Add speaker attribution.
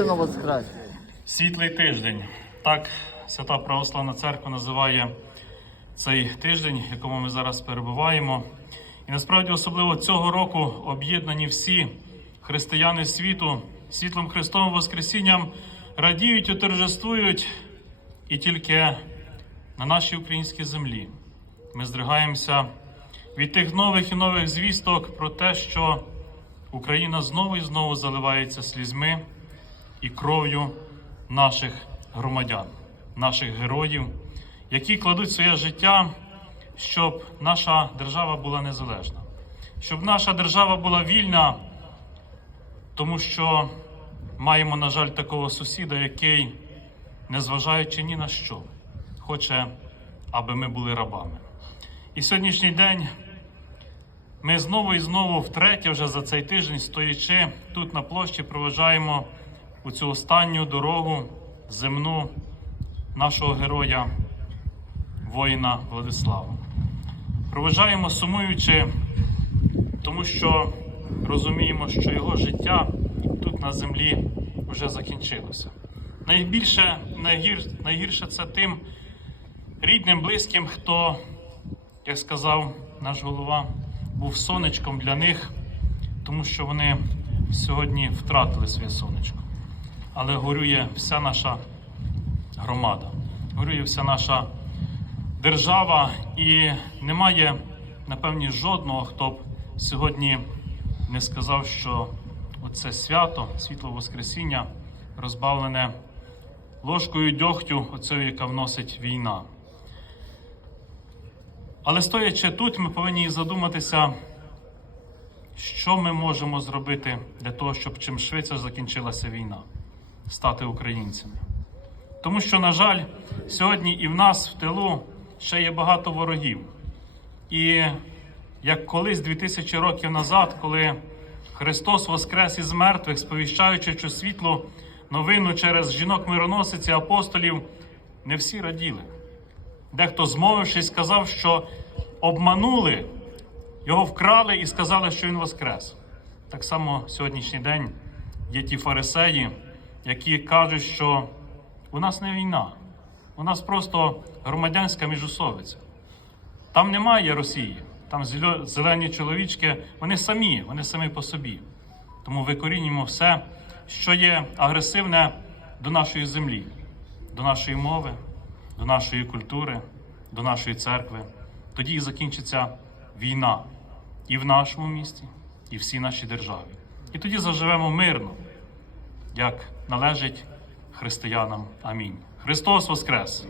Speaker 1: воістину воскрес.
Speaker 2: Світлий тиждень. Так Свята Православна Церква називає цей тиждень, в якому ми зараз перебуваємо. І насправді, особливо цього року об'єднані всі християни світу світлом Христовим Воскресінням радіють і торжествують і тільки на нашій українській землі. Ми здригаємося від тих нових і нових звісток про те, що Україна знову і знову заливається слізьми і кров'ю наших громадян, наших героїв, які кладуть своє життя, щоб наша держава була незалежна, щоб наша держава була вільна, тому що маємо, на жаль, такого сусіда, який, незважаючи ні на що, хоче, аби ми були рабами. І сьогоднішній день ми знову і знову, втретє, вже за цей тиждень, стоячи тут на площі, проважаємо у цю останню дорогу земну нашого героя, воїна Владислава. Проважаємо сумуючи, тому що розуміємо, що його життя тут на землі вже закінчилося. Найбільше, найгір, найгірше це тим рідним, близьким, хто, як сказав наш голова, був сонечком для них, тому що вони сьогодні втратили своє сонечко. Але горює вся наша громада, горює вся наша держава, і немає, напевні, жодного, хто б сьогодні не сказав, що оце свято, світло Воскресіння, розбавлене ложкою дьогтю, оцею, яка вносить війна. Але стоячи тут, ми повинні задуматися, що ми можемо зробити для того, щоб чим швидше закінчилася війна, стати українцями. Тому що, на жаль, сьогодні і в нас в тилу ще є багато ворогів. І як колись 2000 років назад, коли Христос воскрес із мертвих, сповіщаючи світлу новину через жінок мироносиць і апостолів, не всі раділи. Дехто, змовившись, сказав, що обманули, його вкрали і сказали, що він воскрес. Так само сьогоднішній день є ті фарисеї, які кажуть, що у нас не війна, у нас просто громадянська міжусовиця. Там немає Росії, там зелені чоловічки, вони самі, вони самі по собі. Тому викорінюємо все, що є агресивне до нашої землі, до нашої мови, до нашої культури, до нашої церкви. Тоді і закінчиться війна і в нашому місті, і всій нашій державі. І тоді заживемо мирно, як належить християнам. Амінь. Христос Воскрес!